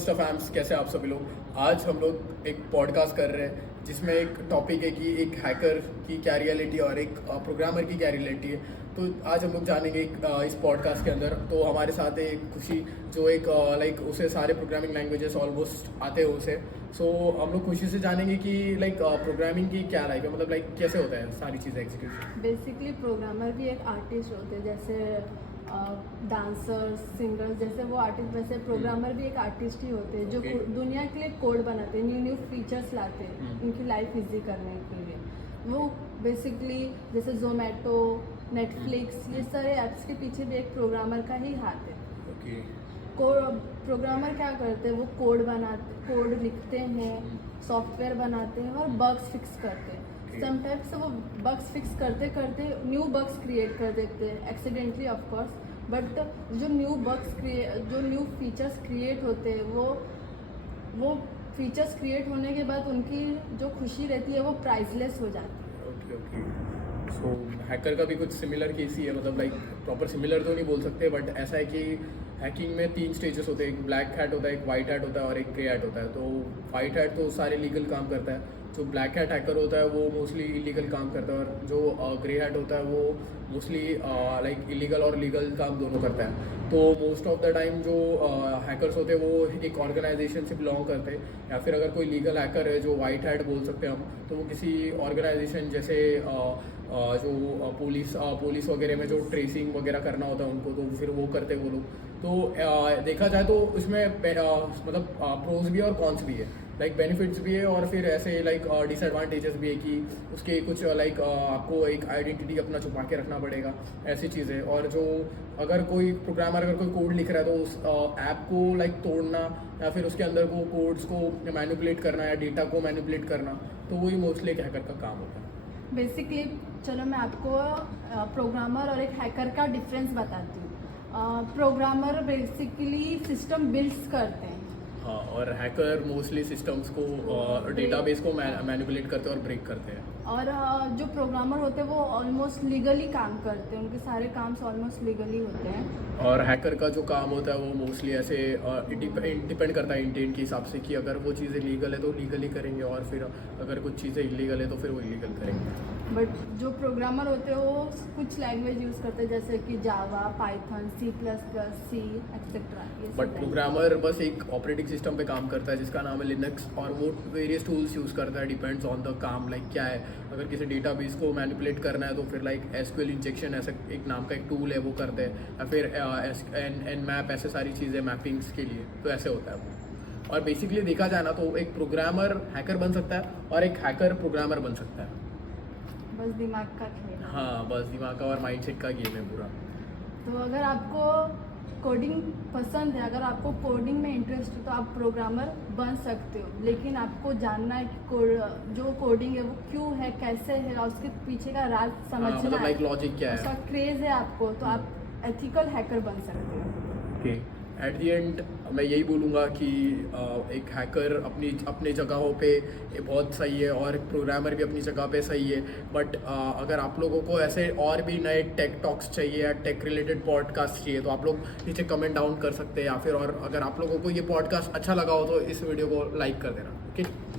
Insta fams, कैसे आप सभी लोग। आज हम लोग एक पॉडकास्ट कर रहे हैं जिसमें एक टॉपिक है कि एक हैकर की क्या रियलिटी और एक प्रोग्रामर की क्या रियलिटी है। तो आज हम लोग जानेंगे इस पॉडकास्ट के अंदर। तो हमारे साथ है एक खुशी, जो एक लाइक उसे सारे प्रोग्रामिंग लैंग्वेजेस ऑलमोस्ट आते हैं उसे। सो हम लोग खुशी से जानेंगे कि लाइक प्रोग्रामिंग की क्या लाइक है, मतलब लाइक कैसे होता है सारी चीज़ें एग्जीक्यूशन। बेसिकली प्रोग्रामर भी एक आर्टिस्ट होते हैं, जैसे डांसर्स, सिंगर्स, जैसे वो आर्टिस्ट वैसे प्रोग्रामर भी एक आर्टिस्ट ही होते हैं जो Okay. दुनिया के लिए कोड बनाते हैं, न्यू न्यू फीचर्स लाते हैं उनकी लाइफ इजी करने के लिए। वो बेसिकली जैसे जोमेटो, नेटफ्लिक्स, ये सारे ऐप्स के पीछे भी एक प्रोग्रामर का ही हाथ है। ओके। प्रोग्रामर क्या करते हैं, वो कोड लिखते हैं, सॉफ्टवेयर बनाते हैं और बग्स फिक्स करते हैं। समटाइम्स वो बग्स फिक्स करते करते न्यू बग्स क्रिएट कर देते हैं एक्सीडेंटली ऑफ कोर्स, बट जो न्यू फीचर्स क्रिएट होते हैं वो फीचर्स क्रिएट होने के बाद उनकी जो खुशी रहती है वो प्राइसलेस हो जाती है। Okay okay. सो हैकर का भी कुछ सिमिलर केस ही है, मतलब लाइक प्रॉपर सिमिलर तो नहीं बोल सकते, बट ऐसा है कि हैकिंग में 3 स्टेजेस होते हैं। एक ब्लैक हैट होता है, एक वाइट हैट होता है और एक ग्रे हैट होता है। तो वाइट हैट तो सारे लीगल काम करता है, जो ब्लैक हैट हैकर होता है वो मोस्टली इलीगल काम करता है, और जो ग्रे हैट होता है वो मोस्टली लाइक इलीगल और लीगल काम दोनों करता है। तो मोस्ट ऑफ द टाइम जो हैकर्स होते हैं वो एक ऑर्गेनाइजेशन से बिलोंग करते हैं, या फिर अगर कोई लीगल हैकर है जो वाइट हैट बोल सकते हैं हम, तो वो किसी ऑर्गेनाइजेशन जैसे जो पुलिस वगैरह में जो ट्रेसिंग वगैरह करना होता है उनको, तो फिर वो करते हैं वो लोग। तो देखा जाए तो इसमें मतलब प्रोज भी है और कॉन्स भी है, लाइक बेनिफिट्स भी है और फिर ऐसे लाइक डिसएडवांटेजेस भी है कि उसके कुछ लाइक आपको एक आइडेंटिटी अपना छुपा के रखना पड़ेगा, ऐसी चीज़ें। और जो अगर कोई प्रोग्रामर अगर कोई कोड लिख रहा है तो उस ऐप को लाइक तोड़ना या फिर उसके अंदर को कोड्स को मैनिपुलेट करना या डेटा को मैनिपुलेट करना, तो वही मोस्टली एक हैकर का काम होता है। बेसिकली चलो मैं आपको प्रोग्रामर और एक हैकर का डिफरेंस बताती हूँ। प्रोग्रामर बेसिकली सिस्टम बिल्ड्स करते हैं, हाँ, और हैकर मोस्टली सिस्टम्स को डेटाबेस को मैनिपुलेट करते हैं और ब्रेक करते हैं। और जो प्रोग्रामर होते हैं वो ऑलमोस्ट लीगली काम करते हैं, उनके सारे काम ऑलमोस्ट लीगली होते हैं। और हैकर का जो काम होता है वो मोस्टली ऐसे डिपेंड करता है इंटेंट के हिसाब से कि अगर वो चीज़ें लीगल है तो लीगली करेंगे, और फिर अगर कुछ चीज़ें इलीगल है तो फिर वो इलीगल करेंगे। बट जो प्रोग्रामर होते हैं वो कुछ लैंग्वेज यूज़ करते हैं, जैसे कि Java, Python, C++, C etcetera. But programmer बस एक ऑपरेटिंग सिस्टम पे काम करता है जिसका नाम है लिनक्स, और वो वेरियस टूल्स यूज़ करता है, डिपेंड्स ऑन द काम लाइक क्या है। अगर किसी डेटाबेस को मैनिपुलेट करना है तो फिर लाइक SQL इंजेक्शन ऐसा एक नाम का एक टूल है वो करते हैं, या फिर एन मैप, ऐसे सारी चीज़ें मैपिंग्स के लिए, तो ऐसे होता है वो। और बेसिकली देखा जाए ना तो एक प्रोग्रामर हैकर बन सकता है और एक हैकर प्रोग्रामर बन सकता है। बस दिमाग का खेल। हाँ, बस दिमाग का और माइंडसेट का गेम है पूरा। तो अगर आपको कोडिंग पसंद है, अगर आपको कोडिंग में इंटरेस्ट है तो आप प्रोग्रामर बन सकते हो, लेकिन आपको जानना है कि जो कोडिंग है वो क्यों है, कैसे है, और उसके पीछे का राज समझना मतलब है, लाइक लॉजिक क्या उसका है। क्रेज है आपको, तो आप एथिकल हैकर बन सकते हो। ओके, एट द एंड मैं यही बोलूँगा कि एक हैकर अपनी जगहों पे बहुत सही है और प्रोग्रामर भी अपनी जगह पे सही है। बट अगर आप लोगों को ऐसे और भी नए टेक टॉक्स चाहिए या टेक रिलेटेड पॉडकास्ट चाहिए तो आप लोग नीचे कमेंट डाउन कर सकते हैं, या फिर और अगर आप लोगों को ये पॉडकास्ट अच्छा लगा हो तो इस वीडियो को लाइक कर देना। ओके।